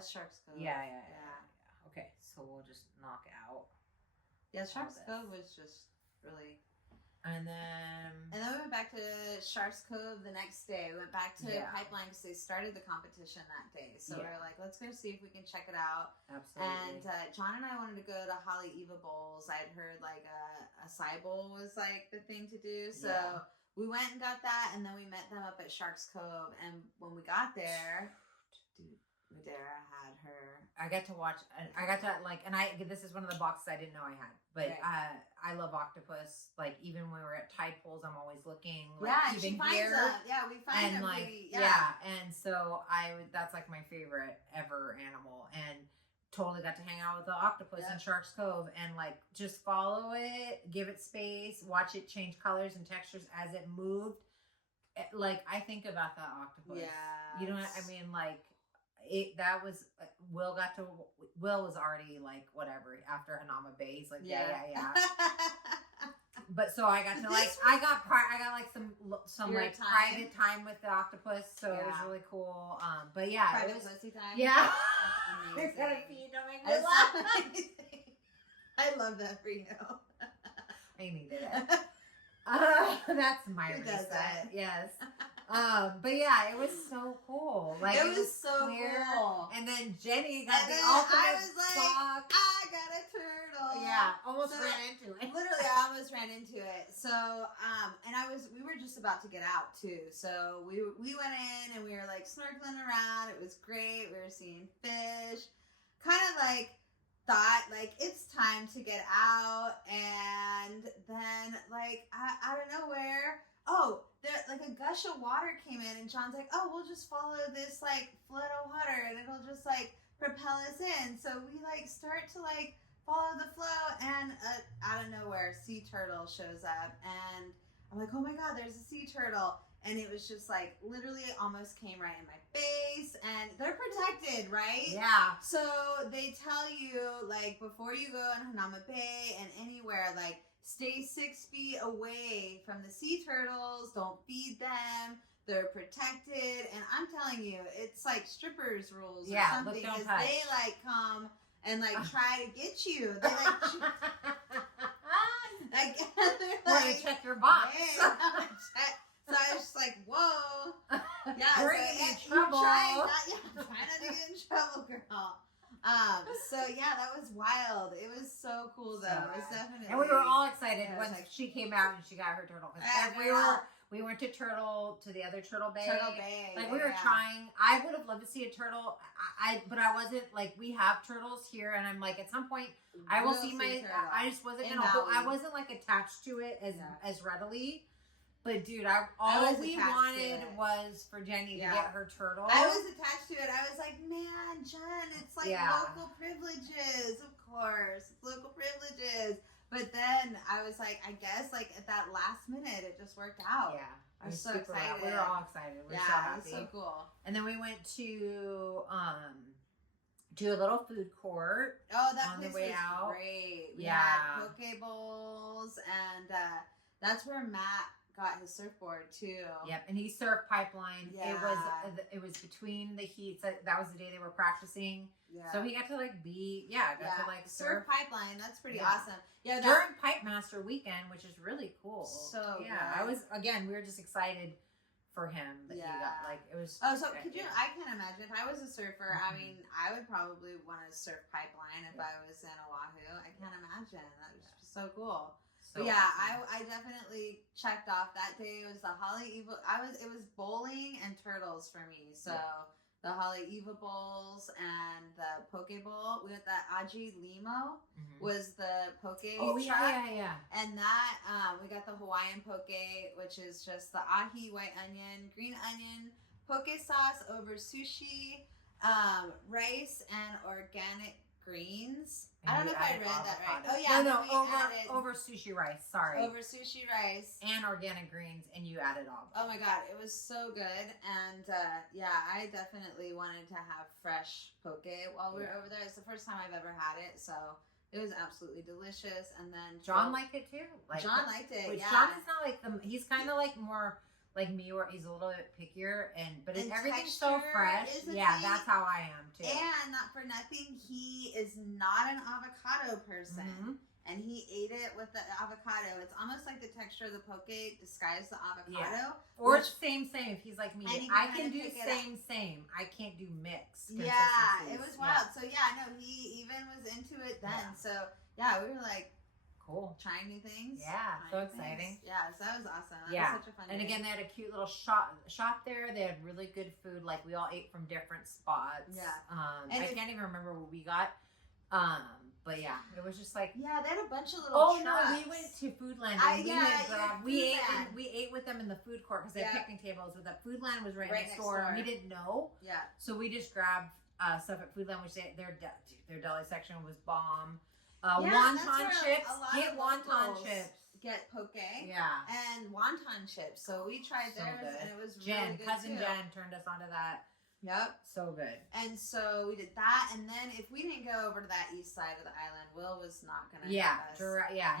That's Shark's Cove. Yeah. Okay, so we'll just knock out. Yeah, Shark's Cove was just really. And then we went back to Shark's Cove the next day. We went back to Pipeline because they started the competition that day. So we were like, let's go see if we can check it out. Absolutely. And John and I wanted to go to Hale'iwa Bowls. I'd heard like a acai bowl was like the thing to do. So we went and got that, and then we met them up at Shark's Cove. And when we got there, dude, Madera had her. I got to watch. I got to like, and this is one of the boxes I didn't know I had. But I love octopus. Like even when we're at tide pools, I'm always looking. Like, even she finds here. Them. Yeah, we find and them. Like and so that's like my favorite ever animal, and totally got to hang out with the octopus in Shark's Cove and like just follow it, give it space, watch it change colors and textures as it moved. Like I think about that octopus. Yeah, you know what I mean? Like. That was Will was already like whatever after Hanauma Bay. He's like yeah. But so I got to like I got like some like private time with the octopus, so it was really cool. But yeah, private pussy time. Yeah, That's amazing. I love that for you. I needed it. That's my reset. Yes. But yeah, it was so cool. Like it was so clear. Cool. And then Jenny got the ultimate I was like, box. I got a turtle. Yeah, almost ran into it. Literally, I almost ran into it. So, and we were just about to get out too. So we went in and we were like snorkeling around. It was great. We were seeing fish. Kind of like thought like it's time to get out, and then like out of nowhere. There like a gush of water came in, and John's like, we'll just follow this like flood of water and it'll just like propel us in. So we like start to like follow the flow, and out of nowhere, sea turtle shows up, and I'm like, oh my God, there's a sea turtle. And it was just like literally almost came right in my face, and they're protected, right? Yeah. So they tell you like before you go in Hanauma Bay and anywhere, like stay 6 feet away from the sea turtles. Don't feed them. They're protected. And I'm telling you, it's like strippers rules or something. Because they like come and like try to get you. They like they're like to check your box. So I was just like, whoa. Yeah, you're in trouble. Trying not to get in trouble, girl. So yeah, that was wild. It was so cool though. It was definitely. And we were all excited when she came out and she got her turtle. We went to the other Turtle Bay. Turtle Bay. Like we were trying. I would have loved to see a turtle. But I wasn't like, we have turtles here, and I'm like, at some point I will see my. I just wasn't gonna. I wasn't like attached to it as readily. But dude, all we wanted was for Jenny to get her turtle. I was attached to it. I was like, man, Jen, it's like local privileges, of course, local privileges. But then I was like, I guess like at that last minute, it just worked out. Yeah, I was so excited. We were all excited. We were so happy. It was so cool. And then we went to a little food court. Oh, that on place the way was out. Great. We had poke bowls, and that's where Matt got his surfboard too. Yep, and he surfed Pipeline. Yeah. It was between the heats. That was the day they were practicing. Yeah. So he got to like to like surf Pipeline. That's pretty awesome. Yeah. During Pipe Master weekend, which is really cool. So good. We were just excited for him that he got like it was. Oh, so could you? I can imagine if I was a surfer. I mean, I would probably want to surf Pipeline if I was in Oahu. I can't imagine. That was just so cool. So awesome. I definitely checked off that day. It was the Hale'iwa. It was bowling and turtles for me. So the Hale'iwa Bowls and the Poke Bowl. We got that Aji Limo was the poke truck. Yeah. And that we got the Hawaiian poke, which is just the ahi, white onion, green onion, poke sauce over sushi, rice, and organic greens. And I don't know if I read that right. Oh yeah, over sushi rice. Sorry, over sushi rice and organic greens, and you added all. Oh my God, it was so good, and I definitely wanted to have fresh poke while we were over there. It's the first time I've ever had it, so it was absolutely delicious. And then John liked it too. John liked it. Which John is not like he's kind of like more like me, where he's a little bit pickier, but everything's so fresh. Yeah, that's how I am too. And not for nothing, he is not an avocado person. Mm-hmm. And he ate it with the avocado. It's almost like the texture of the poke disguised the avocado. Yeah. Or same. If he's like me, I can do same. I can't do mixed. Yeah, it was wild. So yeah, no, he even was into it then. Yeah. So yeah, we were like, cool, trying new things. Yeah, so exciting. Yeah, so that was awesome. That was such a fun day. And again, they had a cute little shop there. They had really good food. Like we all ate from different spots. Yeah. I can't even remember what we got. But yeah, it was just like, yeah, they had a bunch of little trucks. No, we went to Foodland. We ate with them in the food court because they had picnic tables. But the Foodland was right next door, and we didn't know. Yeah. So we just grabbed stuff at Foodland, which their deli section was bomb. Wonton chips. Get wonton chips. Get poke. Yeah. And wonton chips. So we tried theirs, and it was really good cousin Jen turned us onto that. Yep. So good. And so we did that, and then if we didn't go over to that east side of the island, Will was not going to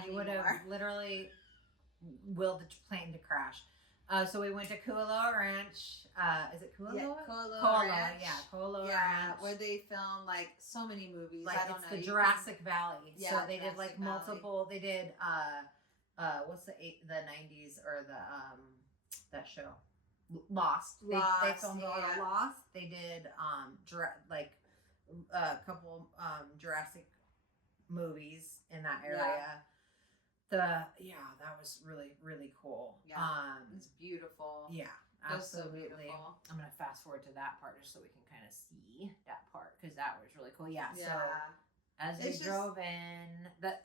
he would have literally willed the plane to crash. So we went to Kualoa Ranch. Is it Kualoa? Yeah, Kualoa Ranch. Yeah, Kualoa Ranch. Where they film like so many movies. Like it's the Jurassic Valley. Yeah, so they did like multiple. They did what's the 90s or the that show. Lost. They filmed a lot of Lost. They did a couple Jurassic movies in that area. That was really, really cool. Yeah, it's beautiful. Yeah, absolutely. So beautiful. I'm gonna fast forward to that part just so we can kind of see that part because that was really cool. Yeah. So as we drove in, that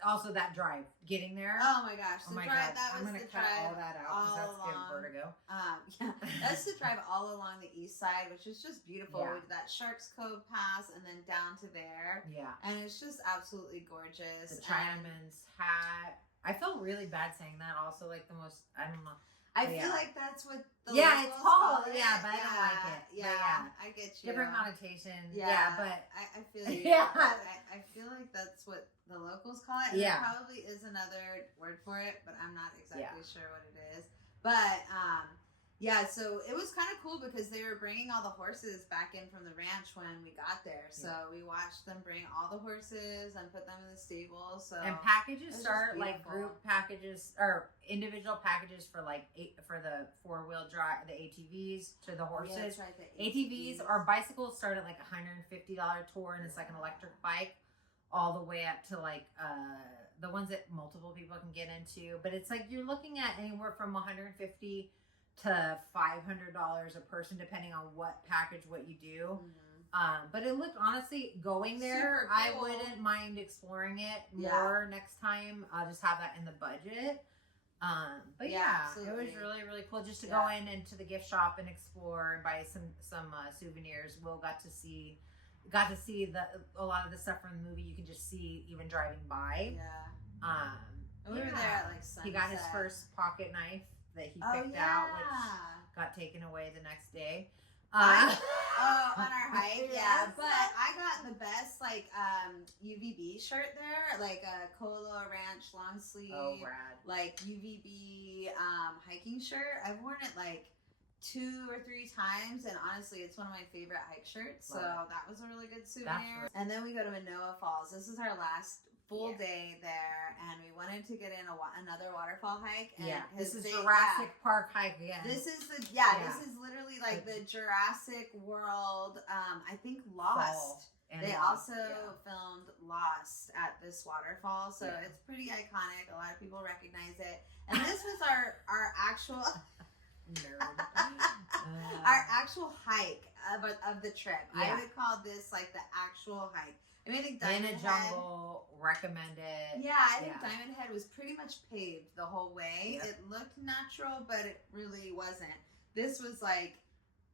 drive getting there. Oh my gosh, the drive. I'm gonna cut all that out because that's giving vertigo. That's the drive all along the east side, which is just beautiful. Yeah. We did that Sharks Cove pass and then down to there. Yeah, and it's just absolutely gorgeous. The Chinaman's hat. I felt really bad saying that. Also, like the most. I don't know. I feel like that's what the it's called. Yeah, but I don't like it. Yeah, I get you. Different connotation. Yeah, but I feel you. Yeah, I feel like that's what the locals call it. And there probably is another word for it, but I'm not exactly sure what it is. But so it was kind of cool because they were bringing all the horses back in from the ranch when we got there. So we watched them bring all the horses and put them in the stable. So and packages start like group packages or individual packages for like for the 4-wheel drive, the ATVs to the horses. Yeah, that's right, the ATVs or bicycles start at like $150 tour, and it's like an electric bike, all the way up to like the ones that multiple people can get into. But it's like you're looking at anywhere from $150 to $500 a person, depending on what package, what you do. Mm-hmm. But it looked, honestly, going there, cool. I wouldn't mind exploring it more next time. I'll just have that in the budget. But it was really, really cool just to go into the gift shop and explore and buy some souvenirs. Will got to see a lot of the stuff from the movie. You can just see even driving by. Yeah. And we were there at like sunset. He got his first pocket knife that he picked out, which got taken away the next day. On our hike, but I got the best like UVB shirt there, like a Kualoa Ranch long sleeve, like UVB hiking shirt. I've worn it like 2 or 3 times, and honestly, it's one of my favorite hike shirts. So that was a really good souvenir. And then we go to Manoa Falls. This is our last full day there, and we wanted to get in another waterfall hike. And this is Jurassic Park hike again. This is this is literally like the Jurassic World. I think Lost. They also filmed Lost at this waterfall, so it's pretty iconic. A lot of people recognize it. And this was our actual our actual hike of the trip. I would call this like the actual hike. I mean, I think Diamond in a jungle, recommended. Yeah, I think Diamond Head was pretty much paved the whole way. It looked natural, but it really wasn't. This was like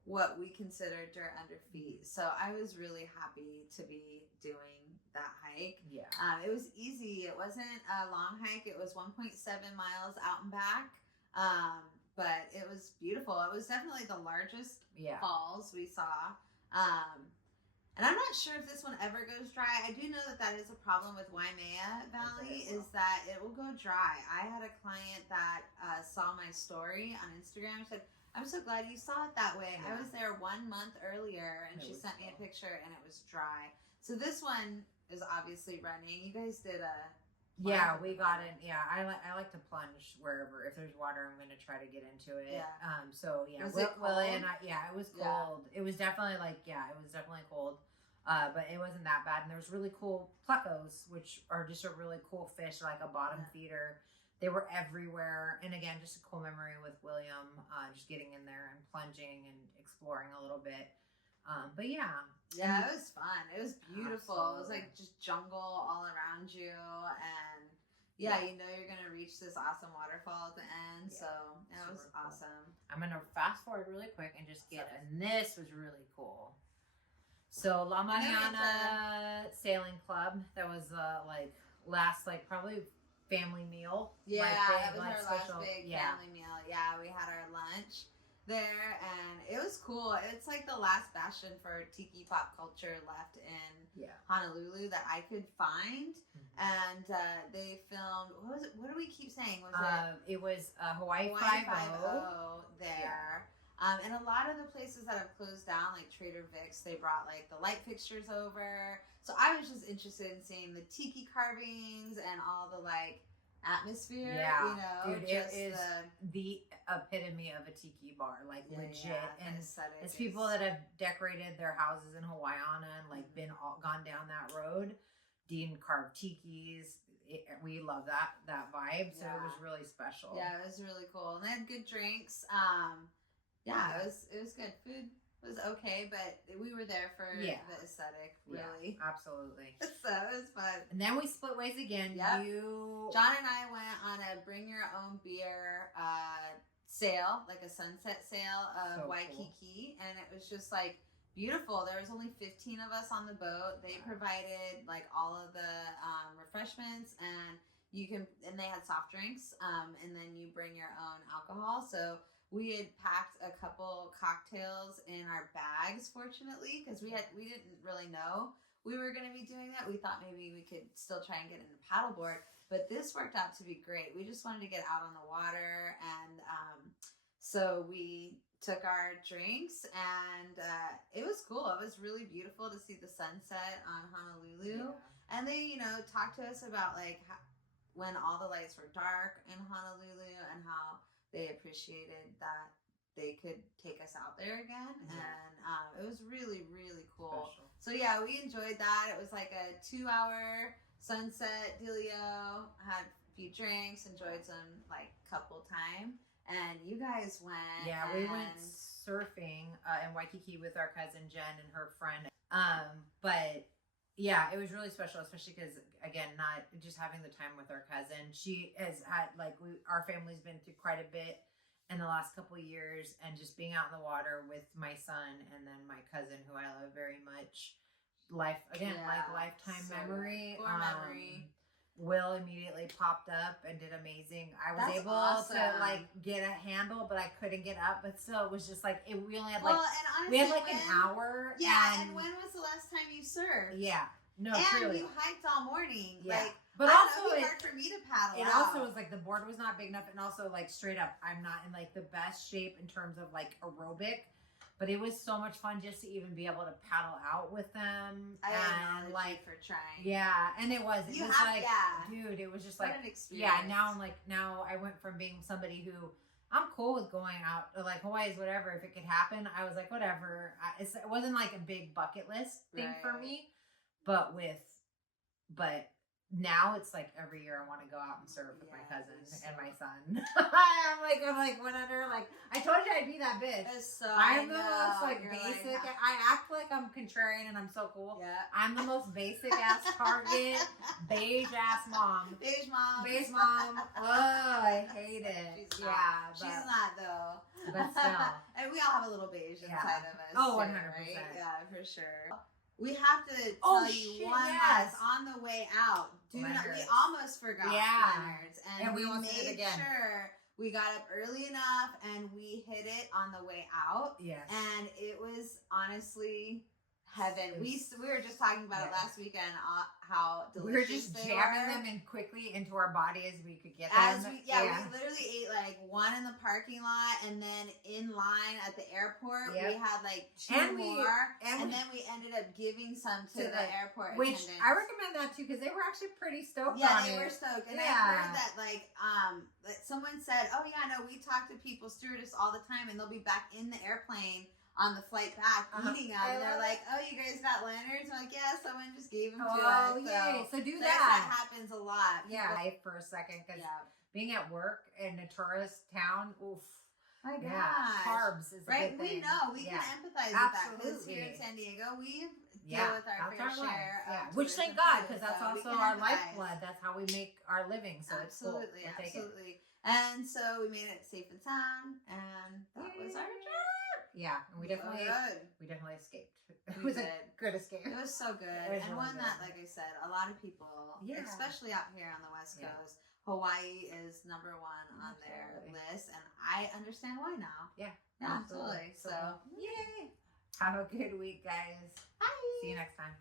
what we consider dirt under feet. So I was really happy to be doing that hike. Yeah. It was easy. It wasn't a long hike. It was 1.7 miles out and back. But it was beautiful. It was definitely the largest falls we saw. And I'm not sure if this one ever goes dry. I do know that is a problem with Waimea Valley, is that it will go dry. I had a client that saw my story on Instagram and said, I'm so glad you saw it that way. I was there 1 month earlier, and she sent me a picture, and it was dry. So this one is obviously running. You guys did a. Yeah, we got in. Yeah, I like to plunge wherever. If there's water, I'm gonna try to get into it. Yeah. So yeah, Was it cold? and I, yeah, it was cold. Yeah. It was definitely it was definitely cold. But it wasn't that bad. And there was really cool plecos, which are just a really cool fish, like a bottom feeder. They were everywhere. And again, just a cool memory with William, just getting in there and plunging and exploring a little bit. But yeah. Yeah, it was fun. It was beautiful. Absolutely. It was like just jungle all around you. And yeah, you know you're going to reach this awesome waterfall at the end. Yeah, so it was awesome. Cool. I'm going to fast forward really quick and just and this was really cool. So La Mariana Sailing Club, that was last probably family meal. Yeah, that was our special. last big family meal. Yeah, we had our lunch there and it was cool. It's like the last bastion for tiki pop culture left in Honolulu that I could find. And they filmed, what do we keep saying? It was Hawaii 5-0 there. And a lot of the places that have closed down, like Trader Vic's, they brought like the light fixtures over. So I was just interested in seeing the tiki carvings and all the like atmosphere. Yeah, you know, dude, it is the epitome of a tiki bar, like legit. Yeah, and it's people that have decorated their houses in Hawaiiana and like gone down that road. Dean carved tikis. We love that vibe. So it was really special. Yeah, it was really cool, and they had good drinks. Yeah, it was good. Food was okay, but we were there for the aesthetic, really. Yeah, absolutely. So it was fun. And then we split ways again. Yep. John and I went on a bring your own beer sale, like a sunset sale of Waikiki, and it was just like beautiful. There was only 15 of us on the boat. They provided like all of the refreshments, and they had soft drinks, and then you bring your own alcohol. So we had packed a couple cocktails in our bags, fortunately, because we didn't really know we were going to be doing that. We thought maybe we could still try and get in the paddleboard, but this worked out to be great. We just wanted to get out on the water, and so we took our drinks, and it was cool. It was really beautiful to see the sunset on Honolulu, and they, talked to us about like when all the lights were dark in Honolulu and how they appreciated that they could take us out there again. And it was really, really cool. Special. So yeah, we enjoyed that. It was like a 2-hour sunset dealio. Had a few drinks, enjoyed some like couple time. And you guys went. Yeah, we went surfing in Waikiki with our cousin Jen and her friend. But yeah, it was really special, especially because, again, not just having the time with our cousin. She has had, our family's been through quite a bit in the last couple of years, and just being out in the water with my son and then my cousin, who I love very much. Lifetime memory. Memory. Will immediately popped up and did amazing. I was able to get a handle, but I couldn't get up. But still, it was just we only had honestly, we had an hour. Yeah, and when was the last time you surfed? Yeah, no, and truly. you hiked all morning. Yeah, but also it's hard for me to paddle. It also was the board was not big enough, and also straight up, I'm not in the best shape in terms of aerobic. But it was so much fun just to even be able to paddle out with them. I acknowledge you for trying. Yeah, and it was. Dude, it was just what an experience. Yeah, now now I went from being somebody who, I'm cool with going out, Hawaii is whatever. If it could happen, I was whatever. It wasn't a big bucket list thing for me. But now it's every year I want to go out and surf with my cousin and my son. I'm whatever. I told you I'd be that bitch. I'm the most basic. I act like I'm contrarian and I'm so cool. Yeah. I'm the most basic ass Target beige ass mom. Beige mom. Oh, I hate it. She's not though. But still. And we all have a little beige inside of us. Oh, 100%. Right? Yeah, for sure. We have to tell you last on the way out. We almost forgot Leonard's, and we made sure we got up early enough and we hit it on the way out. Yes, and it was honestly heaven. We were just talking about it last weekend. How delicious we were just they jamming were. them in quickly into our body as we could get them. We literally ate like one in the parking lot, and then in line at the airport we had like two more, and then we ended up giving some to the airport which attendants. I recommend that too because they were actually pretty stoked. Yeah, they were stoked, and I heard that like someone said, "Oh yeah, no, we talk to people stewardess all the time, and they'll be back in the airplane." On the flight back, eating them, and they're like, "Oh, you guys got lanterns?" I'm like, "Yeah, someone just gave them to us." Oh, yay! So do that. That happens a lot. Yeah, for a second, because being at work in a tourist town, oof. My gosh. Yeah, carbs is right. A big thing. We know we can empathize with that because here in San Diego we deal with our fair share. Which thank God, because that's also our lifeblood. That's how we make our living. So absolutely, it's cool. Absolutely. And so we made it safe and sound, and that was our trip. Yeah, and we definitely escaped. It was a good escape. It was so good, and one that, like I said, a lot of people, especially out here on the West Coast, Hawaii is number one on their list, and I understand why now. Yeah, absolutely. So, yay! Have a good week, guys. Bye. See you next time.